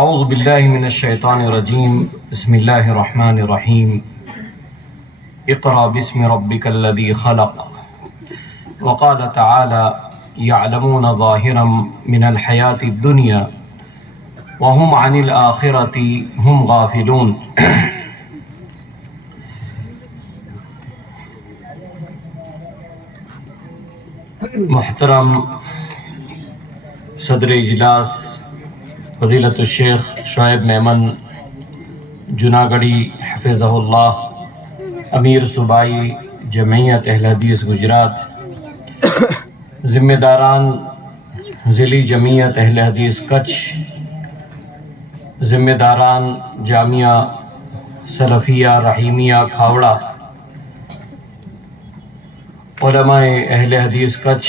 اعوذ باللہ من الشیطان الرجیم بسم اللہ الرحمن الرحیم اقرأ باسم ربک الذی خلق وقال تعالی یعلمون ظاہرا من الحیاة الدنیا وهم عن الآخرة هم غافلون۔ محترم صدر اجلاس فضیلت الشیخ شعیب میمن جناگڑھی حفظہ اللہ، امیر صوبائی جمعیت اہل حدیث گجرات، ذمہ داران ضلعی جمعیت اہل حدیث کچھ، ذمہ داران جامعہ سلفیہ رحیمیہ کھاوڑا، علماء اہل حدیث کچھ،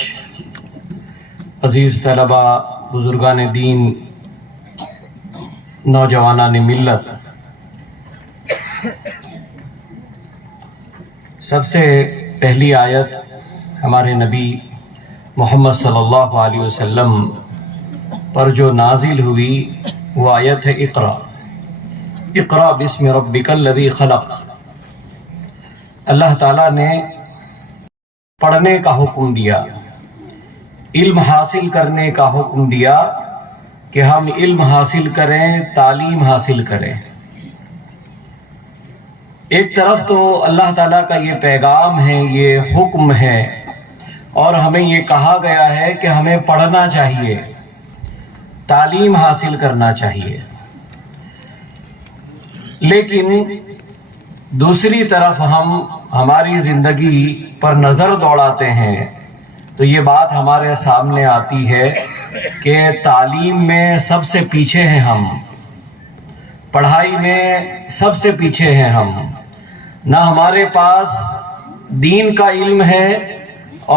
عزیز طلبہ، بزرگان دین، نوجوانان ملت، سب سے پہلی آیت ہمارے نبی محمد صلی اللہ علیہ وسلم پر جو نازل ہوئی وہ آیت ہے اقرأ باسم ربک الذی خلق۔ اللہ تعالیٰ نے پڑھنے کا حکم دیا، علم حاصل کرنے کا حکم دیا کہ ہم علم حاصل کریں، تعلیم حاصل کریں۔ ایک طرف تو اللہ تعالیٰ کا یہ پیغام ہے، یہ حکم ہے، اور ہمیں یہ کہا گیا ہے کہ ہمیں پڑھنا چاہیے، تعلیم حاصل کرنا چاہیے، لیکن دوسری طرف ہم ہماری زندگی پر نظر دوڑاتے ہیں تو یہ بات ہمارے سامنے آتی ہے کہ تعلیم میں سب سے پیچھے ہیں ہم، پڑھائی میں سب سے پیچھے ہیں ہم، نہ ہمارے پاس دین کا علم ہے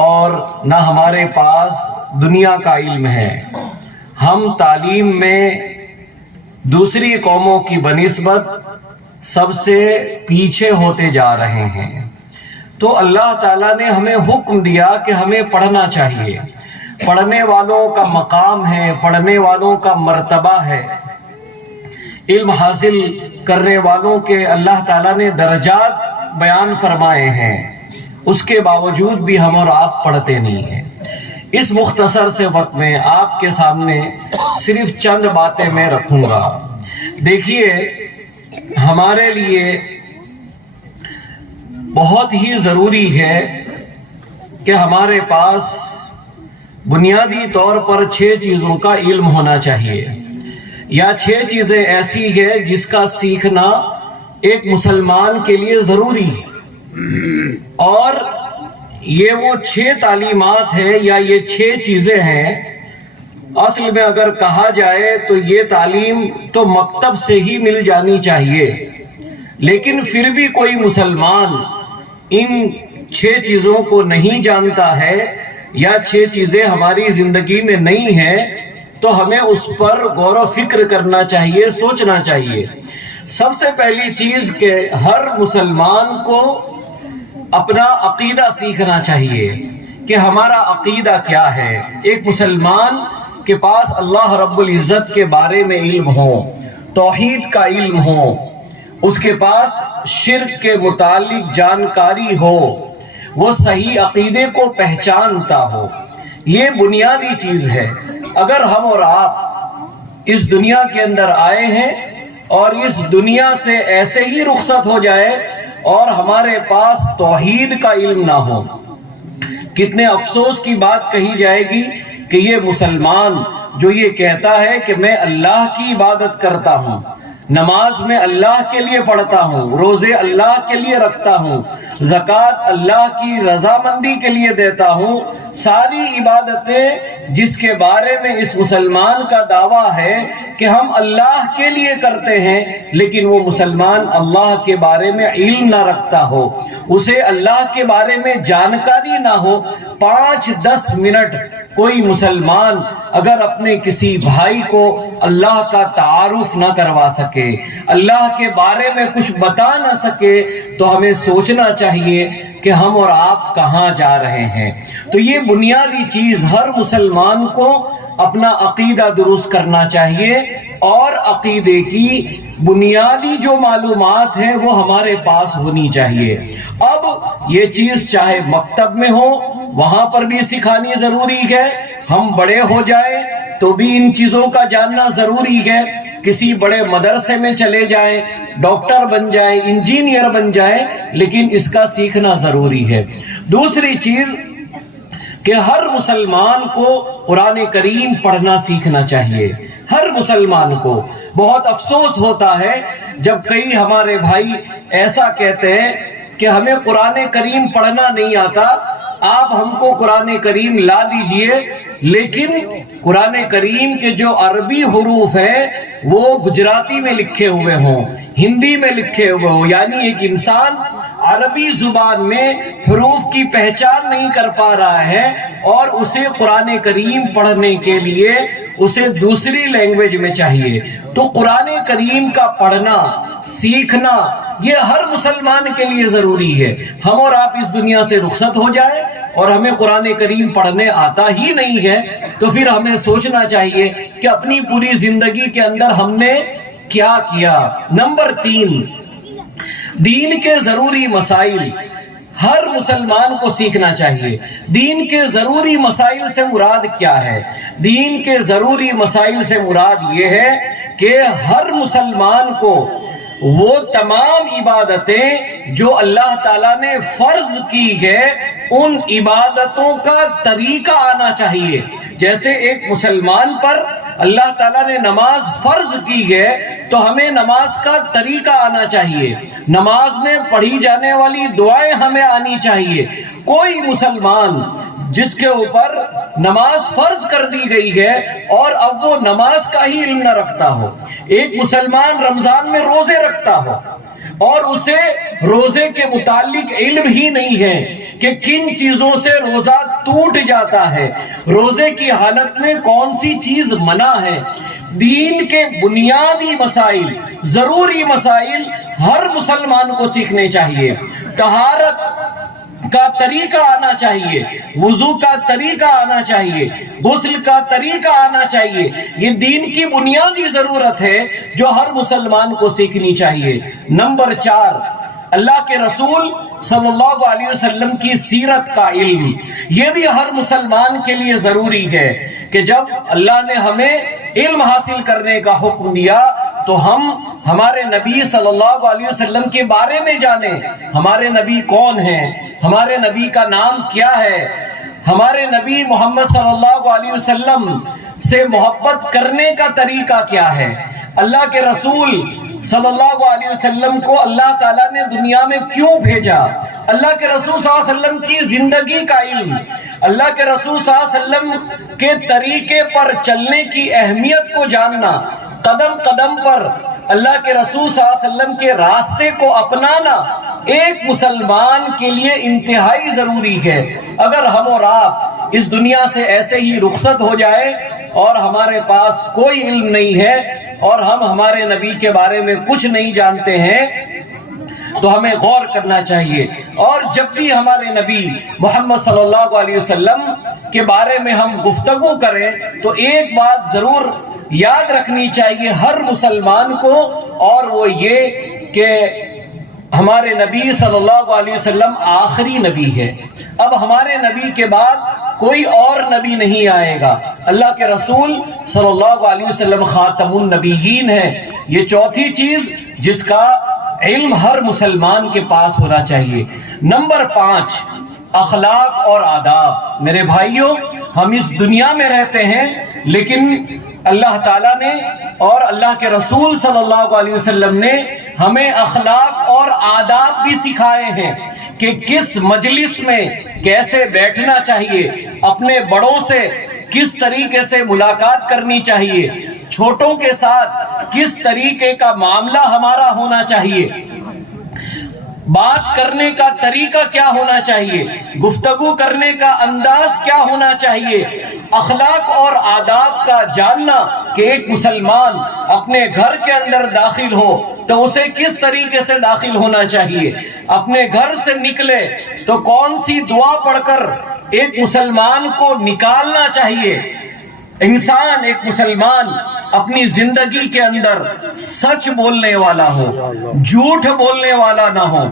اور نہ ہمارے پاس دنیا کا علم ہے۔ ہم تعلیم میں دوسری قوموں کی بنسبت سب سے پیچھے ہوتے جا رہے ہیں۔ تو اللہ تعالیٰ نے ہمیں حکم دیا کہ ہمیں پڑھنا چاہیے، پڑھنے والوں کا مقام ہے، پڑھنے والوں کا مرتبہ ہے، علم حاصل کرنے والوں کے اللہ تعالیٰ نے درجات بیان فرمائے ہیں، اس کے باوجود بھی ہم اور آپ پڑھتے نہیں ہیں۔ اس مختصر سے وقت میں آپ کے سامنے صرف چند باتیں میں رکھوں گا۔ دیکھیے، ہمارے لیے بہت ہی ضروری ہے کہ ہمارے پاس بنیادی طور پر 6 چیزوں کا علم ہونا چاہیے، یا 6 چیزیں ایسی ہیں جس کا سیکھنا ایک مسلمان کے لیے ضروری ہے، اور یہ وہ 6 تعلیمات ہیں یا یہ 6 چیزیں ہیں۔ اصل میں اگر کہا جائے تو یہ تعلیم تو مکتب سے ہی مل جانی چاہیے، لیکن پھر بھی کوئی مسلمان ان 6 چیزوں کو نہیں جانتا ہے یا 6 چیزیں ہماری زندگی میں نہیں ہیں تو ہمیں اس پر غور و فکر کرنا چاہیے، سوچنا چاہیے۔ سب سے پہلی چیز کہ ہر مسلمان کو اپنا عقیدہ سیکھنا چاہیے کہ ہمارا عقیدہ کیا ہے۔ ایک مسلمان کے پاس اللہ رب العزت کے بارے میں علم ہو، توحید کا علم ہو، اس کے پاس شرک کے متعلق جانکاری ہو، وہ صحیح عقیدے کو پہچانتا ہو، یہ بنیادی چیز ہے۔ اگر ہم اور آپ اس دنیا کے اندر آئے ہیں اور اس دنیا سے ایسے ہی رخصت ہو جائے اور ہمارے پاس توحید کا علم نہ ہو، کتنے افسوس کی بات کہی جائے گی کہ یہ مسلمان جو یہ کہتا ہے کہ میں اللہ کی عبادت کرتا ہوں، نماز میں اللہ کے لیے پڑھتا ہوں، روزے اللہ کے لیے رکھتا ہوں، زکوٰۃ اللہ کی رضامندی کے لیے دیتا ہوں، ساری عبادتیں جس کے بارے میں اس مسلمان کا دعویٰ ہے کہ ہم اللہ کے لیے کرتے ہیں، لیکن وہ مسلمان اللہ کے بارے میں علم نہ رکھتا ہو، اسے اللہ کے بارے میں جانکاری نہ ہو۔ 5-10 منٹ کوئی مسلمان اگر اپنے کسی بھائی کو اللہ کا تعارف نہ کروا سکے، اللہ کے بارے میں کچھ بتا نہ سکے، تو ہمیں سوچنا چاہیے کہ ہم اور آپ کہاں جا رہے ہیں۔ تو یہ بنیادی چیز ہر مسلمان کو اپنا عقیدہ درست کرنا چاہیے اور عقیدے کی بنیادی جو معلومات ہیں وہ ہمارے پاس ہونی چاہیے۔ اب یہ چیز چاہے مکتب میں ہو وہاں پر بھی سکھانی ضروری ہے، ہم بڑے ہو جائیں تو بھی ان چیزوں کا جاننا ضروری ہے، کسی بڑے مدرسے میں چلے جائیں، ڈاکٹر بن جائیں، انجینئر بن جائیں، لیکن اس کا سیکھنا ضروری ہے۔ دوسری چیز کہ ہر مسلمان کو قرآن کریم پڑھنا سیکھنا چاہیے، ہر مسلمان کو۔ بہت افسوس ہوتا ہے جب کئی ہمارے بھائی ایسا کہتے ہیں کہ ہمیں قرآن کریم پڑھنا نہیں آتا، آپ ہم کو قرآن کریم لا دیجئے، لیکن قرآن کریم کے جو عربی حروف ہیں وہ گجراتی میں لکھے ہوئے ہوں، ہندی میں لکھے ہوئے ہوں، یعنی ایک انسان عربی زبان میں حروف کی پہچان نہیں کر پا رہا ہے اور اسے قرآن کریم پڑھنے کے لیے اسے دوسری لینگویج میں چاہیے۔ تو قرآن کریم کا پڑھنا سیکھنا یہ ہر مسلمان کے لیے ضروری ہے۔ ہم اور آپ اس دنیا سے رخصت ہو جائیں اور ہمیں قرآن کریم پڑھنے آتا ہی نہیں ہے تو پھر ہمیں سوچنا چاہیے کہ اپنی پوری زندگی کے اندر ہم نے کیا کیا۔ نمبر 3، دین کے ضروری مسائل ہر مسلمان کو سیکھنا چاہیے۔ دین کے ضروری مسائل سے مراد کیا ہے؟ دین کے ضروری مسائل سے مراد یہ ہے کہ ہر مسلمان کو وہ تمام عبادتیں جو اللہ تعالیٰ نے فرض کی ہے ان عبادتوں کا طریقہ آنا چاہیے۔ جیسے ایک مسلمان پر اللہ تعالیٰ نے نماز فرض کی ہے تو ہمیں نماز کا طریقہ آنا چاہیے، نماز میں پڑھی جانے والی دعائیں ہمیں آنی چاہیے۔ کوئی مسلمان جس کے اوپر نماز فرض کر دی گئی ہے اور اب وہ نماز کا ہی علم نہ رکھتا ہو، ایک مسلمان رمضان میں روزے رکھتا ہو اور اسے روزے کے متعلق علم ہی نہیں ہے کہ کن چیزوں سے روزہ ٹوٹ جاتا ہے، روزے کی حالت میں کون سی چیز منع ہے۔ دین کے بنیادی مسائل، ضروری مسائل ہر مسلمان کو سیکھنے چاہیے۔ طہارت کا طریقہ آنا چاہیے، وضو کا طریقہ آنا چاہیے، غسل کا طریقہ آنا چاہیے۔ یہ دین کی بنیادی ضرورت ہے جو ہر مسلمان کو سیکھنی چاہیے۔ نمبر 4، اللہ کے رسول صلی اللہ علیہ وسلم کی سیرت کا علم، یہ بھی ہر مسلمان کے لیے ضروری ہے کہ جب اللہ نے ہمیں علم حاصل کرنے کا حکم دیا تو ہم ہمارے نبی صلی اللہ علیہ وسلم کے بارے میں جانیں، ہمارے نبی کون ہیں، ہمارے نبی کا نام کیا ہے، ہمارے نبی محمد صلی اللہ علیہ وسلم سے محبت کرنے کا طریقہ کیا ہے، اللہ کے رسول صلی اللہ علیہ وسلم کو اللہ تعالیٰ نے دنیا میں کیوں بھیجا، اللہ کے رسول صلی اللہ علیہ وسلم کی زندگی کا علم، اللہ کے رسول صلی اللہ علیہ وسلم کے طریقے پر چلنے کی اہمیت کو جاننا، قدم قدم پر اللہ کے رسول صلی اللہ علیہ وسلم کے راستے کو اپنانا ایک مسلمان کے لیے انتہائی ضروری ہے۔ اگر ہم اور آپ اس دنیا سے ایسے ہی رخصت ہو جائے اور ہمارے پاس کوئی علم نہیں ہے اور ہم ہمارے نبی کے بارے میں کچھ نہیں جانتے ہیں تو ہمیں غور کرنا چاہیے۔ اور جب بھی ہمارے نبی محمد صلی اللہ علیہ وسلم کے بارے میں ہم گفتگو کریں تو ایک بات ضرور یاد رکھنی چاہیے ہر مسلمان کو، اور وہ یہ کہ ہمارے نبی صلی اللہ علیہ وسلم آخری نبی ہے۔ اب ہمارے نبی کے بعد کوئی اور نبی نہیں آئے گا، اللہ کے رسول صلی اللہ علیہ وسلم خاتم النبیین ہیں۔ یہ چوتھی چیز جس کا علم ہر مسلمان کے پاس ہونا چاہیے۔ نمبر 5، اخلاق اور آداب۔ میرے بھائیوں، ہم اس دنیا میں رہتے ہیں لیکن اللہ تعالیٰ نے اور اللہ کے رسول صلی اللہ علیہ وسلم نے ہمیں اخلاق اور آداب بھی سکھائے ہیں کہ کس مجلس میں کیسے بیٹھنا چاہیے، اپنے بڑوں سے کس طریقے سے ملاقات کرنی چاہیے، چھوٹوں کے ساتھ کس طریقے کا معاملہ ہمارا ہونا چاہیے، بات کرنے کا طریقہ کیا ہونا چاہیے، گفتگو کرنے کا انداز کیا ہونا چاہیے۔ اخلاق اور آداب کا جاننا کہ ایک مسلمان اپنے گھر کے اندر داخل ہو تو اسے کس طریقے سے داخل ہونا چاہیے، اپنے گھر سے نکلے تو کون سی دعا پڑھ کر ایک مسلمان کو نکالنا چاہیے، انسان ایک مسلمان اپنی زندگی کے اندر سچ بولنے والا ہو، جھوٹ بولنے والا نہ ہو،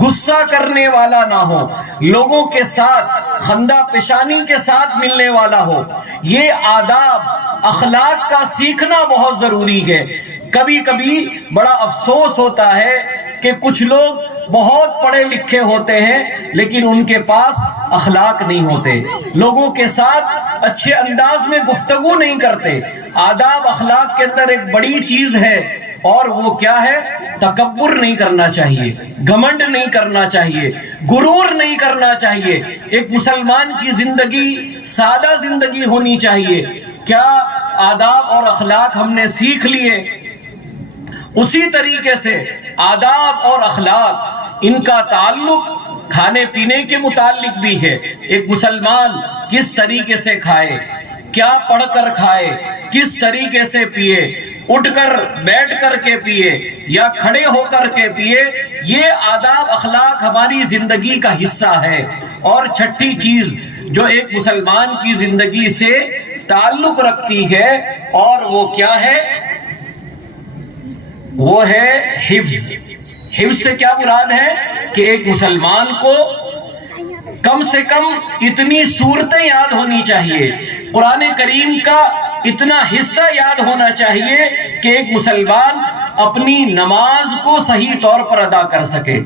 غصہ کرنے والا نہ ہو، لوگوں کے ساتھ خندہ پیشانی کے ساتھ ملنے والا ہو. یہ آداب اخلاق کا سیکھنا بہت ضروری ہے. کبھی کبھی بڑا افسوس ہوتا ہے کہ کچھ لوگ بہت پڑھے لکھے ہوتے ہیں لیکن ان کے پاس اخلاق نہیں ہوتے، لوگوں کے ساتھ اچھے انداز میں گفتگو نہیں کرتے. آداب اخلاق کے اندر ایک بڑی چیز ہے اور وہ کیا ہے؟ تکبر نہیں کرنا چاہیے، گھمنڈ نہیں کرنا چاہیے، غرور نہیں کرنا چاہیے. ایک مسلمان کی زندگی سادہ زندگی ہونی چاہیے. کیا آداب اور اخلاق ہم نے سیکھ لیے؟ اسی طریقے سے آداب اور اخلاق ان کا تعلق کھانے پینے کے متعلق بھی ہے. ایک مسلمان کس طریقے سے کھائے، کیا پڑھ کر کھائے، کس طریقے سے پیے، اٹھ کر بیٹھ کر کے پیے یا کھڑے ہو کر کے پیے، یہ آداب اخلاق ہماری زندگی کا حصہ ہے. اور چھٹی چیز جو ایک مسلمان کی زندگی سے تعلق رکھتی ہے اور وہ کیا ہے؟ وہ ہے حفظ. حفظ سے کیا مراد ہے؟ کہ ایک مسلمان کو کم سے کم اتنی صورتیں یاد ہونی چاہیے، قرآن کریم کا اتنا حصہ یاد ہونا چاہیے کہ ایک مسلمان اپنی نماز کو صحیح طور پر ادا کر سکے.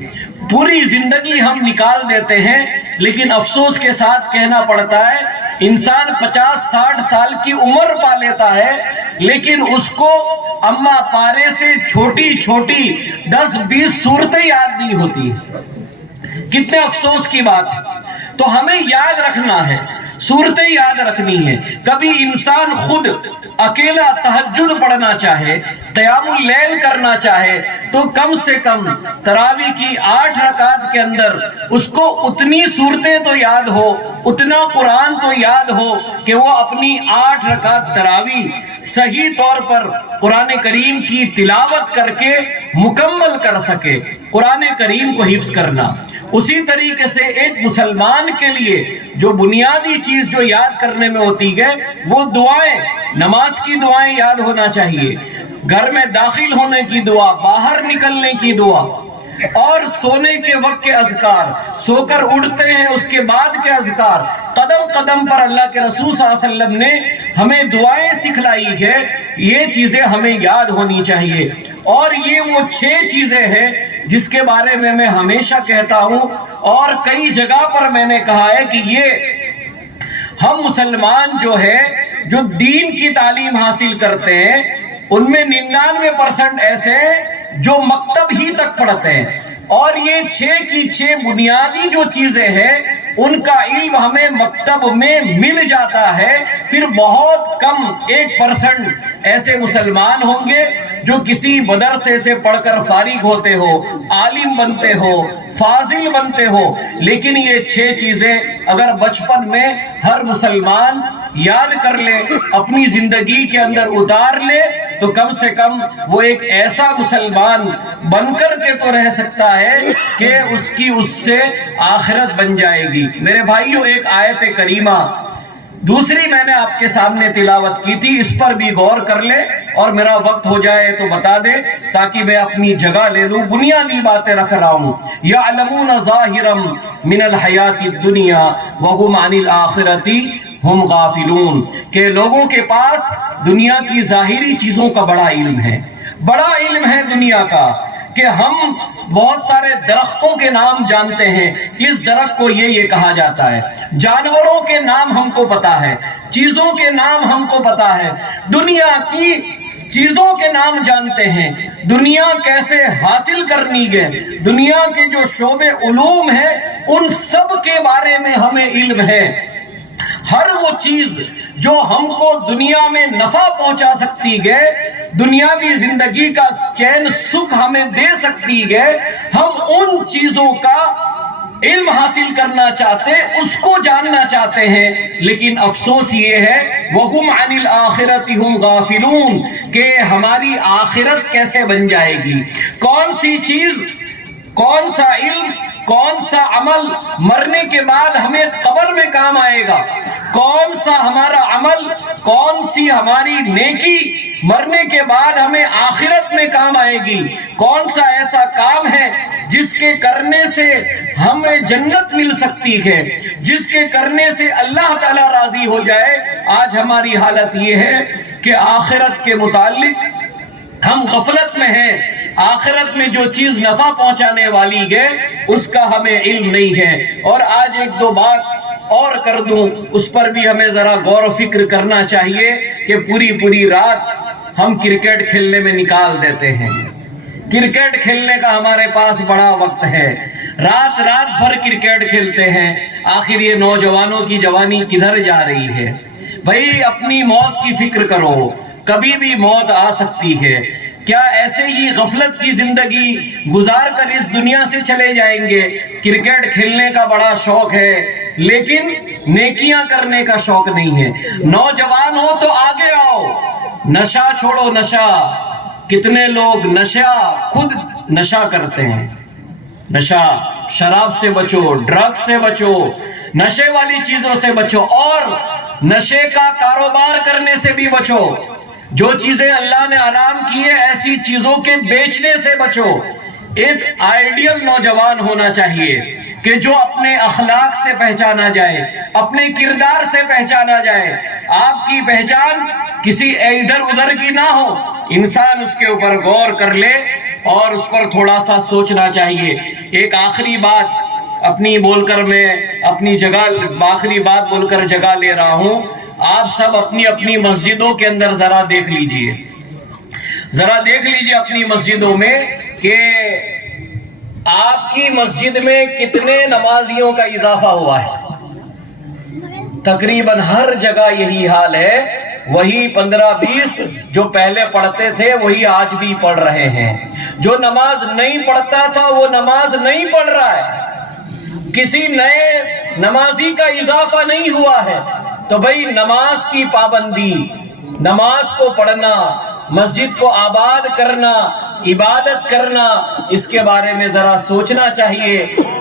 پوری زندگی ہم نکال دیتے ہیں لیکن افسوس کے ساتھ کہنا پڑتا ہے انسان 50-60 سال کی عمر پا لیتا ہے لیکن اس کو اما پارے سے چھوٹی چھوٹی 10-20 صورتیں یاد نہیں ہوتی. کتنے افسوس کی بات ہے. تو ہمیں یاد رکھنا ہے، صورتیں یاد رکھنی ہے. کبھی انسان خود اکیلا تہجد پڑھنا چاہے، قیام اللیل کرنا چاہے تو کم سے کم تراویح کی 8 رکعت کے اندر اس کو اتنی صورتیں تو یاد ہو، اتنا قرآن تو یاد ہو کہ وہ اپنی 8 رکعت تراویح صحیح طور پر قرآن کریم کی تلاوت کر کے مکمل کر سکے. قرآن کریم کو حفظ کرنا. اسی طریقے سے ایک مسلمان کے لیے جو بنیادی چیز جو یاد کرنے میں ہوتی ہے وہ دعائیں، نماز کی دعائیں یاد ہونا چاہیے، گھر میں داخل ہونے کی دعا، باہر نکلنے کی دعا، اور سونے کے وقت کے اذکار، سو کر اٹھتے ہیں اس کے بعد کے اذکار. قدم قدم پر اللہ کے رسول صلی اللہ علیہ وسلم نے ہمیں دعائیں سکھلائی ہے. یہ چیزیں ہمیں یاد ہونی چاہیے. اور یہ وہ 6 چیزیں ہیں جس کے بارے میں میں ہمیشہ کہتا ہوں اور کئی جگہ پر میں نے کہا ہے کہ یہ ہم مسلمان جو ہے جو دین کی تعلیم حاصل کرتے ہیں ان میں 99% ایسے ہیں جو مکتب ہی تک پڑھتے ہیں. اور یہ 6 کی 6 بنیادی جو چیزیں ہیں ان کا علم ہمیں مکتب میں مل جاتا ہے. پھر بہت کم 1% ایسے مسلمان ہوں گے جو کسی مدرسے سے پڑھ کر فارغ ہوتے ہو، عالم بنتے ہو، فاضل بنتے ہو. لیکن یہ 6 چیزیں اگر بچپن میں ہر مسلمان یاد کر لے، اپنی زندگی کے اندر اتار لے تو کم سے کم وہ ایک ایسا مسلمان بن کر کے تو رہ سکتا ہے کہ اس سے آخرت بن جائے گی. میرے بھائیوں، ایک آیت کریمہ دوسری میں نے آپ کے سامنے تلاوت کی تھی، اس پر بھی غور کر لے اور میرا وقت ہو جائے تو بتا دے تاکہ میں اپنی جگہ لے لوں. بنیادی باتیں رکھ رہا ہوں. یعلمون ظاہرا من الحیات الدنیا وہم عن الآخرۃ ہم غافلون. کہ لوگوں کے پاس دنیا کی ظاہری چیزوں کا بڑا علم ہے، بڑا علم ہے دنیا کا. کہ ہم بہت سارے درختوں کے نام جانتے ہیں، اس درخت کو یہ کہا جاتا ہے. جانوروں کے نام ہم کو پتا ہے، چیزوں کے نام ہم کو پتا ہے، دنیا کی چیزوں کے نام جانتے ہیں، دنیا کیسے حاصل کرنی ہے، دنیا کے جو شعبے علوم ہیں ان سب کے بارے میں ہمیں علم ہے. ہر وہ چیز جو ہم کو دنیا میں نفع پہنچا سکتی ہے، دنیاوی زندگی کا چین سکھ ہمیں دے سکتی ہے، ہم ان چیزوں کا علم حاصل کرنا چاہتے ہیں، اس کو جاننا چاہتے ہیں. لیکن افسوس یہ ہے وَهُمْ عَنِ الْآخِرَةِ هُمْ غَافِلُونَ کہ ہماری آخرت کیسے بن جائے گی، کون سی چیز، کون سا علم، کون سا عمل مرنے کے بعد ہمیں قبر میں کام آئے گا، کون سا ہمارا عمل کون سی ہماری نیکی مرنے کے بعد ہمیں آخرت میں کام آئے گی، کون سا ایسا کام ہے جس کے کرنے سے ہمیں جنت مل سکتی ہے، جس کے کرنے سے اللہ تعالیٰ راضی ہو جائے۔ آج ہماری حالت یہ ہے کہ آخرت کے متعلق ہم غفلت میں ہیں، آخرت میں جو چیز نفع پہنچانے والی ہے اس کا ہمیں علم نہیں ہے۔ اور آج ایک دو بات اور کر دوں، اس پر بھی ہمیں ذرا غور و فکر کرنا چاہیے کہ پوری رات ہم کرکٹ کھیلنے میں نکال دیتے ہیں۔ کرکٹ کھیلنے کا ہمارے پاس بڑا وقت ہے، رات بھر کرکٹ کھیلتے ہیں، آخر یہ نوجوانوں کی جوانی کدھر جا رہی ہے؟ بھائی اپنی موت کی فکر کرو، کبھی بھی موت آ سکتی ہے۔ کیا ایسے ہی غفلت کی زندگی گزار کر اس دنیا سے چلے جائیں گے؟ کرکٹ کھیلنے کا بڑا شوق ہے لیکن نیکیاں کرنے کا شوق نہیں ہے۔ نوجوان ہو تو آگے آؤ، نشہ چھوڑو، نشہ۔ کتنے لوگ نشہ خود نشہ کرتے ہیں، نشہ، شراب سے بچو، ڈرگ سے بچو، نشے والی چیزوں سے بچو، اور نشے کا کاروبار کرنے سے بھی بچو۔ جو چیزیں اللہ نے حرام کی ہے ایسی چیزوں کے بیچنے سے بچو۔ ایک آئیڈیل نوجوان ہونا چاہیے کہ جو اپنے اخلاق سے پہچانا جائے، اپنے کردار سے پہچانا جائے۔ آپ کی پہچان کسی ادھر ادھر کی نہ ہو، انسان اس کے اوپر غور کر لے اور اس پر تھوڑا سا سوچنا چاہیے۔ ایک آخری بات اپنی بول کر میں اپنی آخری بات بول کر جگہ لے رہا ہوں۔ آپ سب اپنی اپنی مسجدوں کے اندر ذرا دیکھ لیجئے اپنی مسجدوں میں کہ آپ کی مسجد میں کتنے نمازیوں کا اضافہ ہوا ہے۔ تقریباً ہر جگہ یہی حال ہے، وہی 15-20 جو پہلے پڑھتے تھے وہی آج بھی پڑھ رہے ہیں۔ جو نماز نہیں پڑھتا تھا وہ نماز نہیں پڑھ رہا ہے، کسی نئے نمازی کا اضافہ نہیں ہوا ہے۔ تو بھئی نماز کی پابندی، نماز کو پڑھنا، مسجد کو آباد کرنا، عبادت کرنا، اس کے بارے میں ذرا سوچنا چاہیے۔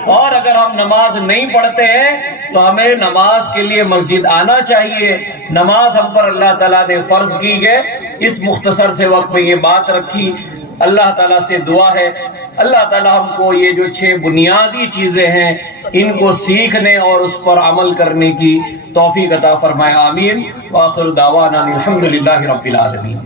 اور اگر ہم نماز نہیں پڑھتے ہیں تو ہمیں نماز کے لیے مسجد آنا چاہیے۔ نماز ہم پر اللہ تعالیٰ نے فرض کی ہے۔ اس مختصر سے وقت میں یہ بات رکھی۔ اللہ تعالیٰ سے دعا ہے اللہ تعالیٰ ہم کو یہ جو 6 بنیادی چیزیں ہیں ان کو سیکھنے اور اس پر عمل کرنے کی توفیق عطا فرمائے، آمین۔ وآخر دعوانا الحمدللہ رب العالمین۔